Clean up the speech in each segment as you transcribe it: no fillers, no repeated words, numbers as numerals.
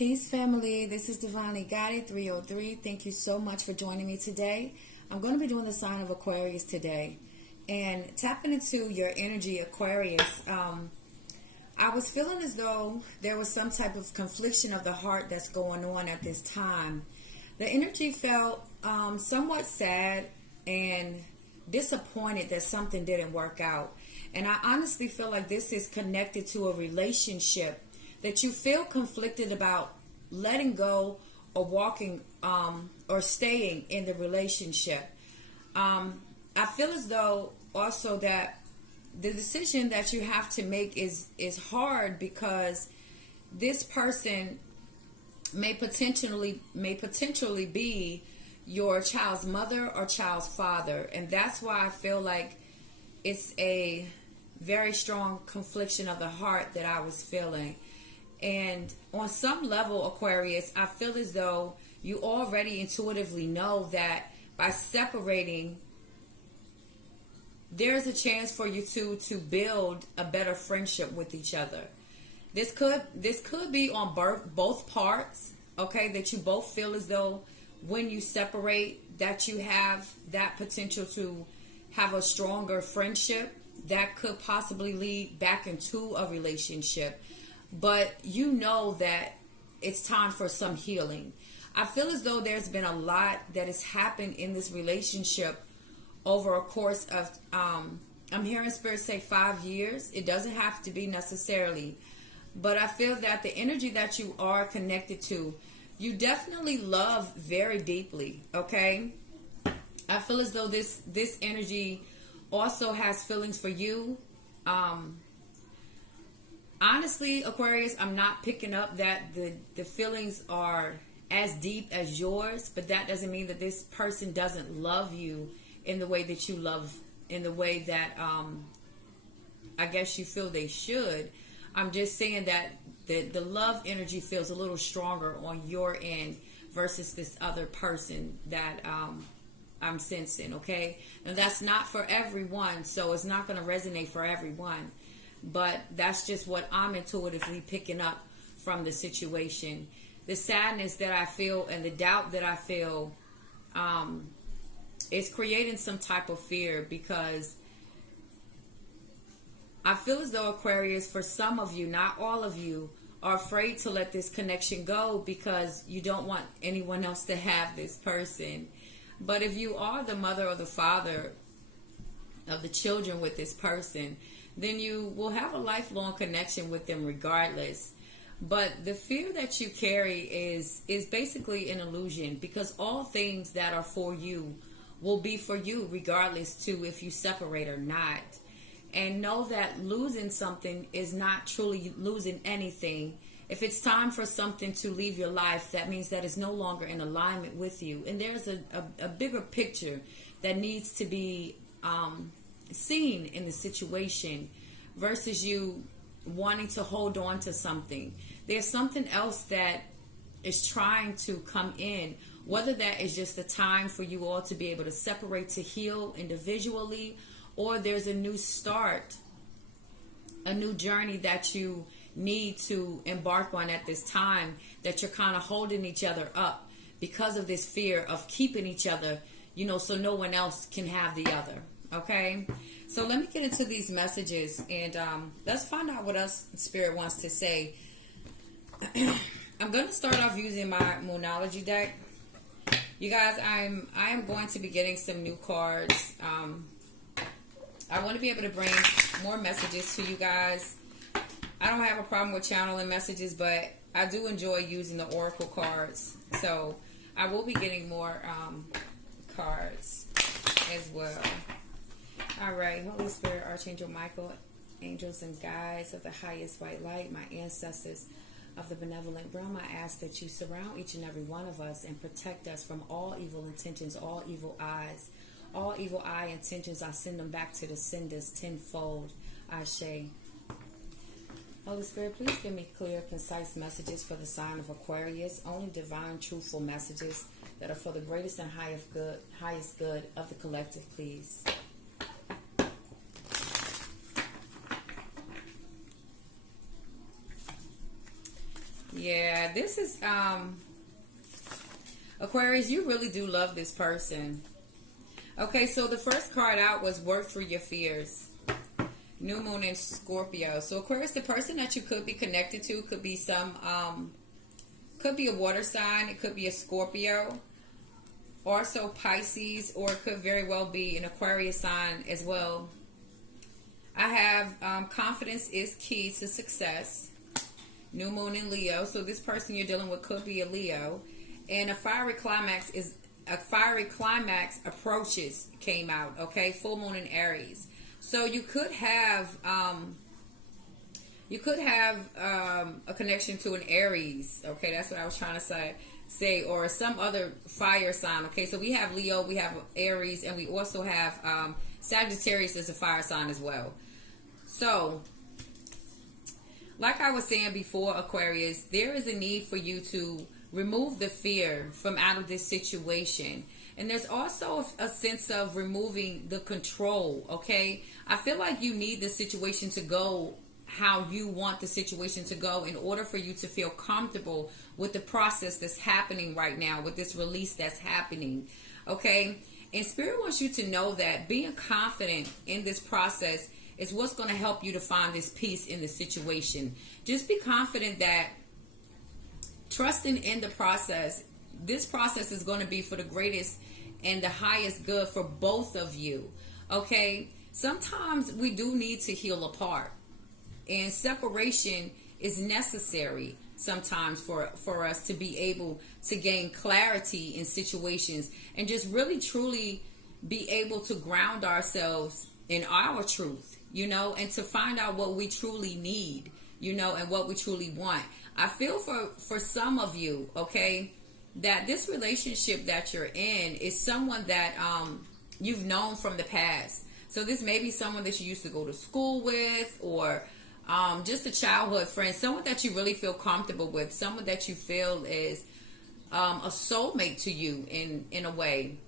Peace, family. This is Divinely Guided 303. Thank you so much for joining me today. I'm going to be doing the sign of Aquarius today. And tapping into your energy, Aquarius, I was feeling as though there was some type of confliction of the heart that's going on at this time. The energy felt somewhat sad and disappointed that something didn't work out. And I honestly feel like this is connected to a relationship that you feel conflicted about letting go or walking or staying in the relationship. I feel as though also that the decision that you have to make is hard because this person may potentially be your child's mother or child's father, and that's why I feel like it's a very strong confliction of the heart that I was feeling. And on some level, Aquarius, I feel as though you already intuitively know that by separating, there's a chance for you to build a better friendship with each other. This could be on both parts, okay, that you both feel as though when you separate that you have that potential to have a stronger friendship that could possibly lead back into a relationship. But you know that it's time for some healing. I feel as though there's been a lot that has happened in this relationship over a course of, I'm hearing Spirit say 5 years. It doesn't have to be necessarily. But I feel that the energy that you are connected to, you definitely love very deeply, okay? I feel as though this energy also has feelings for you. Honestly, Aquarius, I'm not picking up that the feelings are as deep as yours, but that doesn't mean that this person doesn't love you in the way that you love, in the way that I guess you feel they should. I'm just saying that the love energy feels a little stronger on your end versus this other person that I'm sensing, okay? And that's not for everyone, so it's not going to resonate for everyone. But that's just what I'm intuitively picking up from the situation. The sadness that I feel and the doubt that I feel is creating some type of fear, because I feel as though, Aquarius, for some of you, not all of you, are afraid to let this connection go because you don't want anyone else to have this person. But if you are the mother or the father of the children with this person, then you will have a lifelong connection with them regardless. But the fear that you carry is basically an illusion, because all things that are for you will be for you regardless to if you separate or not. And know that losing something is not truly losing anything. If it's time for something to leave your life, that means that it's no longer in alignment with you. And there's a bigger picture that needs to be seen in the situation versus you wanting to hold on to something. There's something else that is trying to come in, whether that is just a time for you all to be able to separate, to heal individually, or there's a new start, a new journey that you need to embark on at this time, that you're kind of holding each other up because of this fear of keeping each other, so no one else can have the other. Okay, so let me get into these messages and let's find out what else Spirit wants to say. I'm going to start off using my Moonology deck. You guys, I am going to be getting some new cards. I want to be able to bring more messages to you guys. I don't have a problem with channeling messages, but I do enjoy using the Oracle cards. So I will be getting more cards as well. All right, Holy Spirit, Archangel Michael, angels and guides of the highest white light, my ancestors of the benevolent realm, I ask that you surround each and every one of us and protect us from all evil intentions, all evil eyes. All evil eye intentions, I send them back to the senders tenfold. Ashe. Holy Spirit, please give me clear, concise messages for the sign of Aquarius. Only divine, truthful messages that are for the greatest and highest good of the collective, please. Yeah, this is Aquarius, you really do love this person. Okay, so the first card out was work through your fears. New moon in Scorpio. So Aquarius, the person that you could be connected to could be could be a water sign, it could be a Scorpio, also Pisces, or it could very well be an Aquarius sign as well. I have confidence is key to success. New moon in Leo. So this person you're dealing with could be a Leo. And a fiery climax approaches came out. Okay, full moon in Aries. So you could have a connection to an Aries. Okay, that's what I was trying to say, or some other fire sign. Okay, so we have Leo, we have Aries, and we also have Sagittarius as a fire sign as well. So, like I was saying before, Aquarius, there is a need for you to remove the fear from out of this situation. And there's also a sense of removing the control, okay? I feel like you need the situation to go how you want the situation to go in order for you to feel comfortable with the process that's happening right now, with this release that's happening, okay? And Spirit wants you to know that being confident in this process is what's going to help you to find this peace in the situation. Just be confident that trusting in the process, this process is going to be for the greatest and the highest good for both of you, okay? Sometimes we do need to heal apart, and separation is necessary sometimes for us to be able to gain clarity in situations and just really truly be able to ground ourselves in our truth, you know, and to find out what we truly need, you know, and what we truly want. I feel for some of you, okay, that this relationship that you're in is someone that you've known from the past. So this may be someone that you used to go to school with, or just a childhood friend, someone that you really feel comfortable with, someone that you feel is a soulmate to you in a way,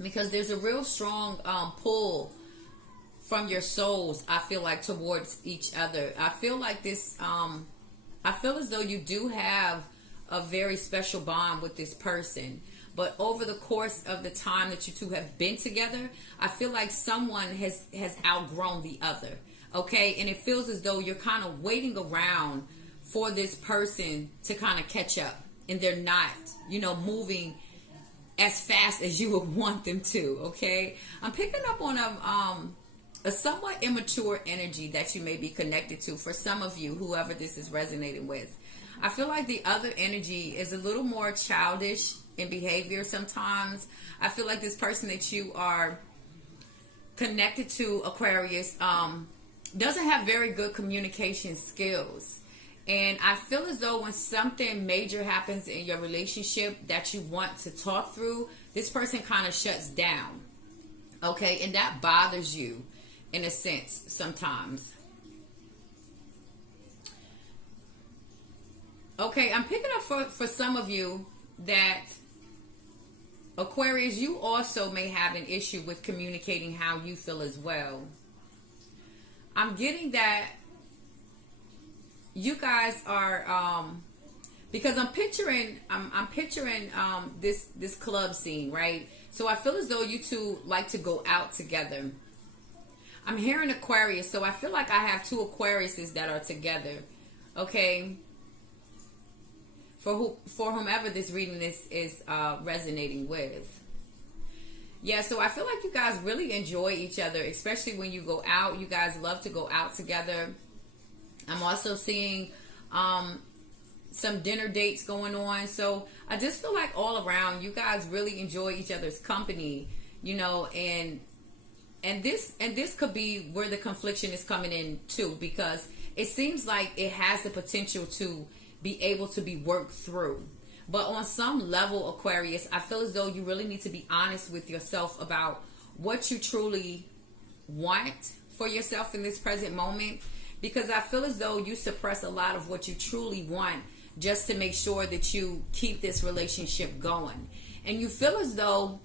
because there's a real strong pull from your souls, I feel like, towards each other. I feel like this, I feel as though you do have a very special bond with this person. But over the course of the time that you two have been together, I feel like someone has outgrown the other. Okay? And it feels as though you're kind of waiting around for this person to kind of catch up. And they're not, you know, moving as fast as you would want them to. Okay? I'm picking up on a somewhat immature energy that you may be connected to for some of you, whoever this is resonating with. I feel like the other energy is a little more childish in behavior sometimes. I feel like this person that you are connected to, Aquarius, doesn't have very good communication skills. And I feel as though when something major happens in your relationship that you want to talk through, this person kind of shuts down. Okay? And that bothers you in a sense sometimes. Okay, I'm picking up for some of you that, Aquarius, you also may have an issue with communicating how you feel as well. I'm getting that you guys are, because I'm picturing this club scene, right? So I feel as though you two like to go out together. I'm hearing Aquarius, so I feel like I have two Aquariuses that are together. Okay. For whomever this reading is resonating with. Yeah, so I feel like you guys really enjoy each other, especially when you go out. You guys love to go out together. I'm also seeing some dinner dates going on. So I just feel like all around you guys really enjoy each other's company, you know, and this could be where the confliction is coming in too, because it seems like it has the potential to be able to be worked through. But on some level, Aquarius, I feel as though you really need to be honest with yourself about what you truly want for yourself in this present moment, because I feel as though you suppress a lot of what you truly want just to make sure that you keep this relationship going. And you feel as though,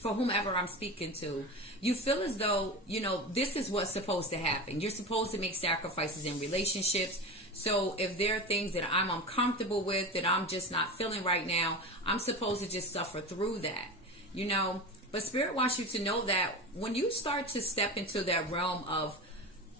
for whomever I'm speaking to, you feel as though, you know, this is what's supposed to happen. You're supposed to make sacrifices in relationships. So if there are things that I'm uncomfortable with, that I'm just not feeling right now, I'm supposed to just suffer through that, you know. But Spirit wants you to know that when you start to step into that realm of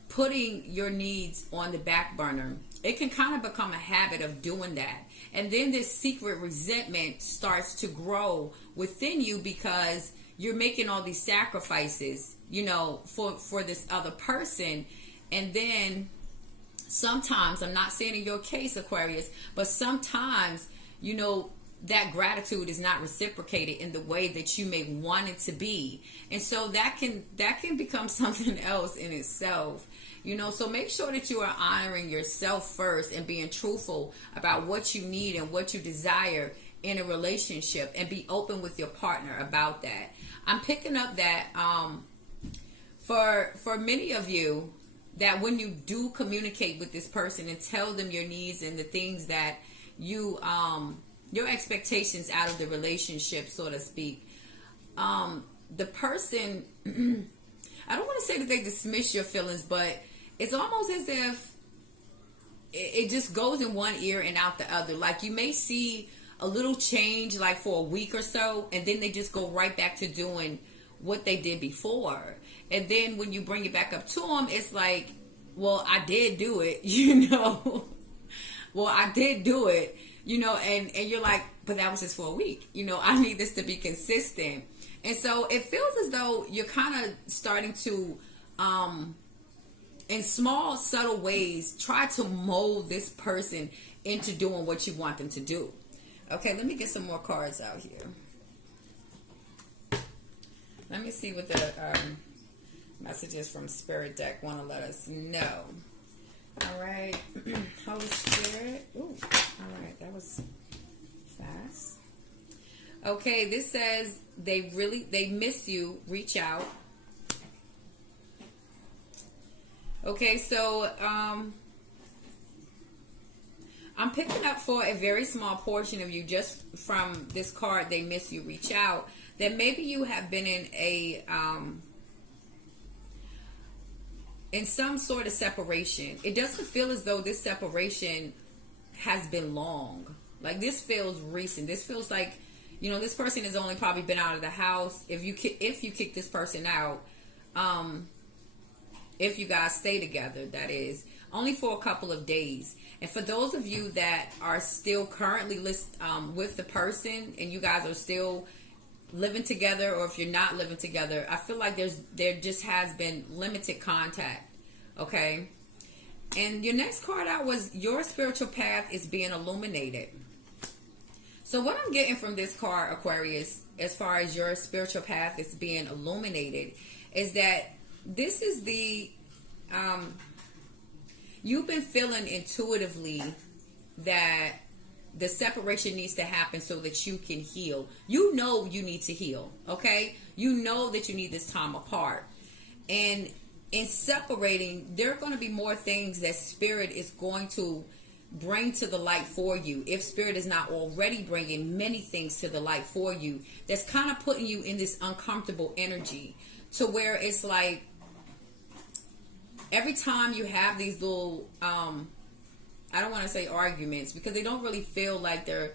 putting your needs on the back burner, it can kind of become a habit of doing that. And then this secret resentment starts to grow within you because you're making all these sacrifices, you know, for this other person. And then sometimes, I'm not saying in your case, Aquarius, but sometimes, you know, that gratitude is not reciprocated in the way that you may want it to be. And so that can become something else in itself. You know, so make sure that you are honoring yourself first and being truthful about what you need and what you desire in a relationship, and be open with your partner about that. I'm picking up that for many of you, that when you do communicate with this person and tell them your needs and the things that you your expectations out of the relationship, so to speak, the person I don't want to say that they dismiss your feelings, but it's almost as if it just goes in one ear and out the other. Like, you may see a little change like for a week or so, and then they just go right back to doing what they did before. And then when you bring it back up to them, it's like, well, I did do it, you know. Well, I did do it, you know, and you're like, but that was just for a week. You know, I need this to be consistent. And so it feels as though you're kind of starting to, in small, subtle ways, try to mold this person into doing what you want them to do. Okay, let me get some more cards out here. Let me see what the messages from Spirit Deck want to let us know. All right. Holy Spirit. Ooh, all right, that was fast. Okay, this says they miss you. Reach out. Okay, so I'm picking up for a very small portion of you, just from this card, they miss you, reach out, that maybe you have been in a in some sort of separation. It doesn't feel as though this separation has been long. Like, this feels recent. This feels like, you know, this person has only probably been out of the house. If you kick this person out, if you guys stay together, that is, only for a couple of days. And for those of you that are still currently with the person, and you guys are still living together, or if you're not living together, I feel like there just has been limited contact. Okay, and your next card out was your spiritual path is being illuminated. So what I'm getting from this card, Aquarius, as far as your spiritual path is being illuminated, is that this is the you've been feeling intuitively that the separation needs to happen so that you can heal. You know you need to heal, okay? You know that you need this time apart. And in separating, there are going to be more things that Spirit is going to bring to the light for you. If Spirit is not already bringing many things to the light for you, that's kind of putting you in this uncomfortable energy, to where it's like every time you have these little I don't want to say arguments, because they don't really feel like they're,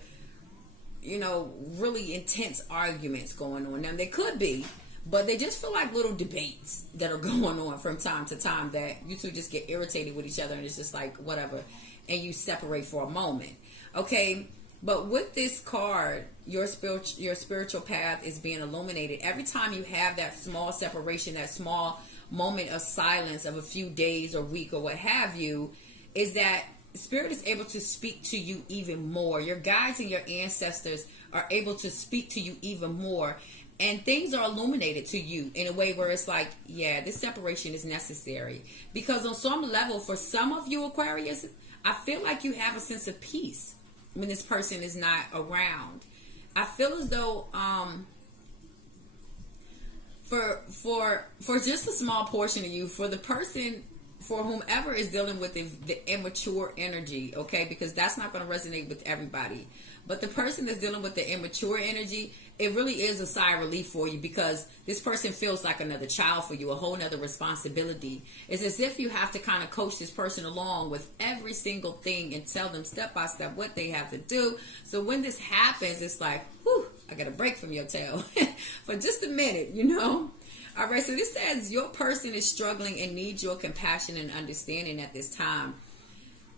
you know, really intense arguments going on. Now, they could be, but they just feel like little debates that are going on from time to time, that you two just get irritated with each other, and it's just like whatever, and you separate for a moment. Okay, but with this card, your spiritual path is being illuminated. Every time you have that small separation, that small moment of silence of a few days or week or what have you, is that Spirit is able to speak to you even more. Your guides and your ancestors are able to speak to you even more, and things are illuminated to you in a way where it's like, yeah, this separation is necessary. Because on some level, for some of you Aquarius, I feel like you have a sense of peace when this person is not around. I feel as though for just a small portion of you, for the person, for whomever is dealing with the immature energy, okay, because that's not going to resonate with everybody. But the person that's dealing with the immature energy, it really is a sigh of relief for you, because this person feels like another child for you, a whole nother responsibility. It's as if you have to kind of coach this person along with every single thing and tell them step by step what they have to do. So when this happens, it's like, whew, I got a break from your tail for just a minute, you know? All right, so this says your person is struggling and needs your compassion and understanding at this time.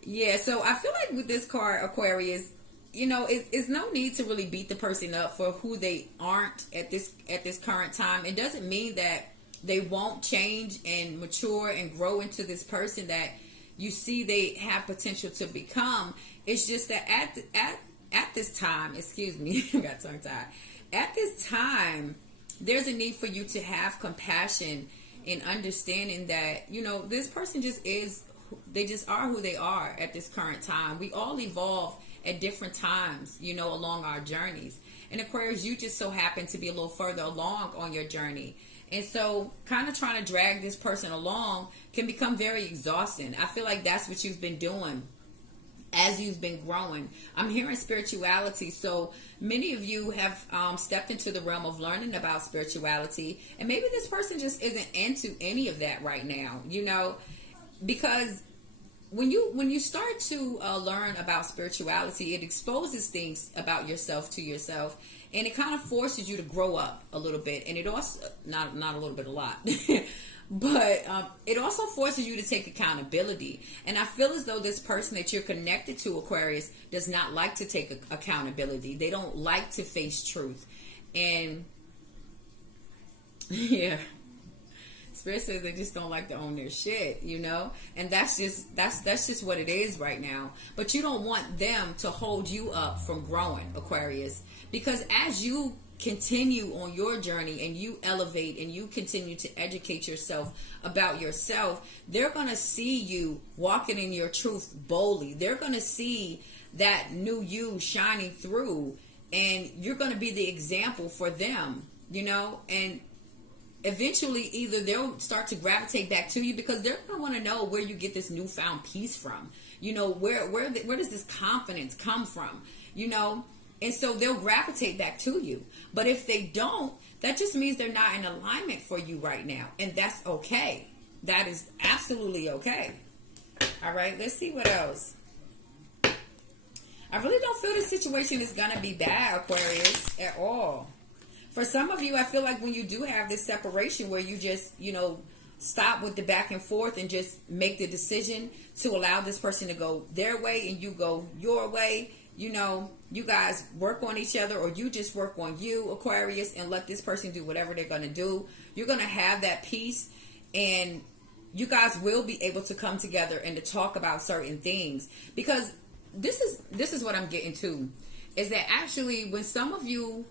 Yeah, so I feel like with this card, Aquarius, you know, it's no need to really beat the person up for who they aren't at this current time. It doesn't mean that they won't change and mature and grow into this person that you see they have potential to become. It's just that at this time, excuse me, I got tongue tied. At this time, there's a need for you to have compassion and understanding that, you know, this person just is, they just are who they are at this current time. We all evolve at different times, you know, along our journeys. And Aquarius, you just so happen to be a little further along on your journey. And so kind of trying to drag this person along can become very exhausting. I feel like that's what you've been doing as you've been growing. I'm hearing spirituality. So many of you have stepped into the realm of learning about spirituality. And maybe this person just isn't into any of that right now, you know, because when you start to learn about spirituality, it exposes things about yourself to yourself, and it kind of forces you to grow up a little bit. And it also, not a little bit, a lot, but it also forces you to take accountability. And I feel as though this person that you're connected to, Aquarius, does not like to take accountability. They don't like to face truth. And yeah, Spirit says they just don't like to own their shit, you know, and that's just what it is right now. But you don't want them to hold you up from growing, Aquarius, because as you continue on your journey and you elevate and you continue to educate yourself about yourself, they're going to see you walking in your truth boldly. They're going to see that new you shining through, and you're going to be the example for them, you know, and eventually either they'll start to gravitate back to you because they're going to want to know where you get this newfound peace from, you know, where does this confidence come from, you know, and so they'll gravitate back to you. But if they don't, that just means they're not in alignment for you right now, and that's okay. That is absolutely okay. All right, let's see what else. I really don't feel this situation is going to be bad, Aquarius, at all. For some of you, I feel like when you do have this separation where you just, you know, stop with the back and forth and just make the decision to allow this person to go their way and you go your way, you know, you guys work on each other, or you just work on you, Aquarius, and let this person do whatever they're going to do. You're going to have that peace, and you guys will be able to come together and to talk about certain things, because this is what I'm getting to, is that actually when some of you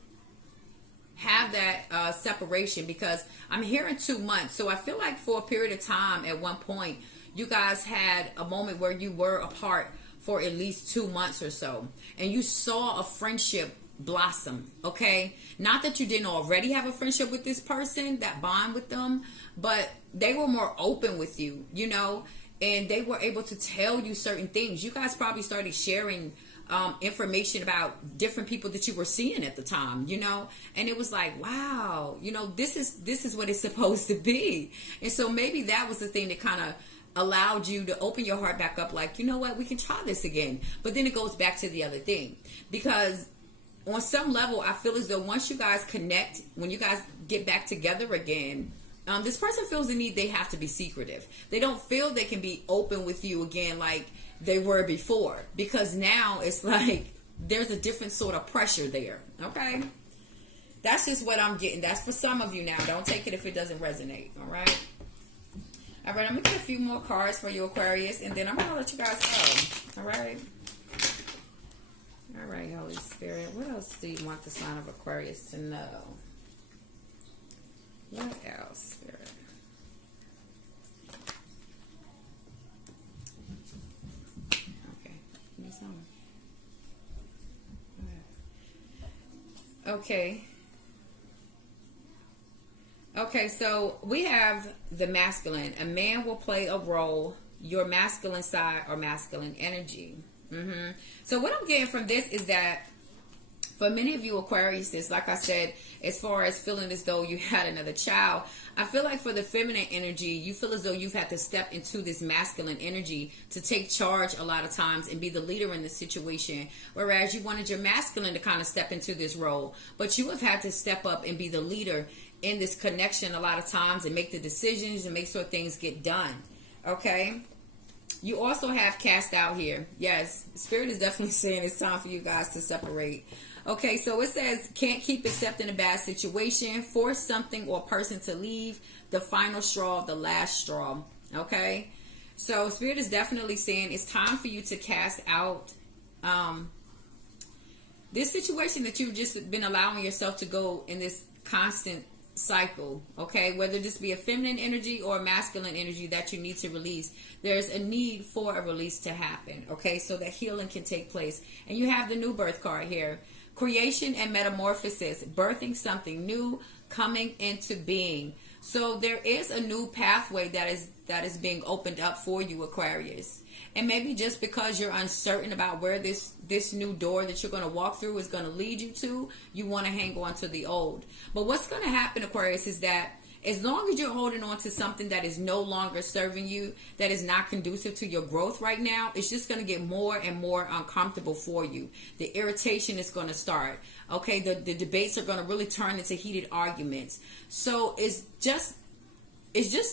have that separation, because I'm hearing 2 months, so I feel like for a period of time at one point you guys had a moment where you were apart for at least 2 months or so, and you saw a friendship blossom. Okay, not that you didn't already have a friendship with this person, that bond with them, but they were more open with you, you know, and they were able to tell you certain things. You guys probably started sharing information about different people that you were seeing at the time, you know, and it was like, wow, you know, this is what it's supposed to be. And so maybe that was the thing that kind of allowed you to open your heart back up, like, you know what, we can try this again. But then it goes back to the other thing, because on some level I feel as though once you guys connect, when you guys get back together again, this person feels the need they have to be secretive. They don't feel they can be open with you again like they were before, because now it's like there's a different sort of pressure there. Okay, that's just what I'm getting. That's for some of you now. Don't take it if it doesn't resonate. All right. I'm gonna get a few more cards for you, Aquarius, and then I'm gonna let you guys go. All right. All right, Holy Spirit. What else do you want the sign of Aquarius to know? What else, Spirit? Okay. Give me some. Okay. Okay, so we have the masculine. A man will play a role, your masculine side or masculine energy. So what I'm getting from this is that for many of you Aquarius, like I said, as far as feeling as though you had another child, I feel like for the feminine energy, you feel as though you've had to step into this masculine energy to take charge a lot of times and be the leader in the situation. Whereas you wanted your masculine to kind of step into this role, but you have had to step up and be the leader in this connection a lot of times and make the decisions and make sure things get done. Okay? You also have cast out here. Yes, Spirit is definitely saying it's time for you guys to separate. Okay, so it says, can't keep accepting a bad situation, force something or person to leave, the final straw, the last straw. Okay, so Spirit is definitely saying it's time for you to cast out this situation that you've just been allowing yourself to go in this constant cycle. Okay, whether this be a feminine energy or a masculine energy that you need to release, there's a need for a release to happen. Okay, so that healing can take place. And you have the new birth card here. Creation and metamorphosis, birthing something new, coming into being. So there is a new pathway that is being opened up for you, Aquarius. And maybe just because you're uncertain about where this new door that you're going to walk through is going to lead you to, you want to hang on to the old. But what's going to happen, Aquarius, is that as long as you're holding on to something that is no longer serving you, that is not conducive to your growth right now, it's just going to get more and more uncomfortable for you. The irritation is going to start. Okay, the debates are going to really turn into heated arguments. So it's just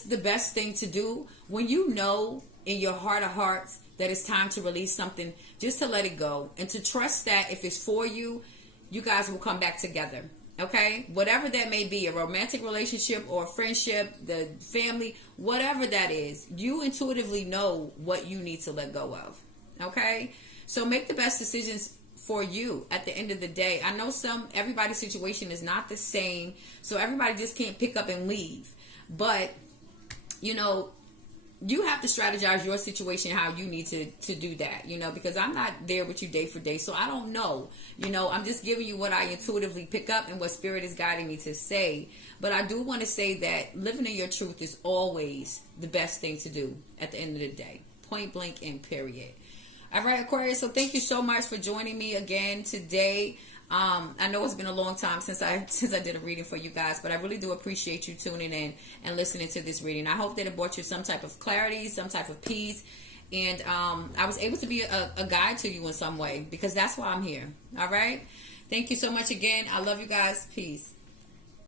the best thing to do when you know in your heart of hearts that it's time to release something, just to let it go and to trust that if it's for you, you guys will come back together. Okay, whatever that may be, a romantic relationship or a friendship, the family, whatever that is, you intuitively know what you need to let go of. Okay, so make the best decisions for you at the end of the day. I know everybody's situation is not the same, so everybody just can't pick up and leave. But, you know, you have to strategize your situation, how you need to do that, you know, because I'm not there with you day for day. So I don't know, you know, I'm just giving you what I intuitively pick up and what Spirit is guiding me to say. But I do want to say that living in your truth is always the best thing to do at the end of the day. Point blank and period. All right, Aquarius. So thank you so much for joining me again today. I know it's been a long time since I did a reading for you guys, but I really do appreciate you tuning in and listening to this reading. I hope that it brought you some type of clarity, some type of peace, and I was able to be a guide to you in some way, because that's why I'm here. All right? Thank you so much again. I love you guys. Peace.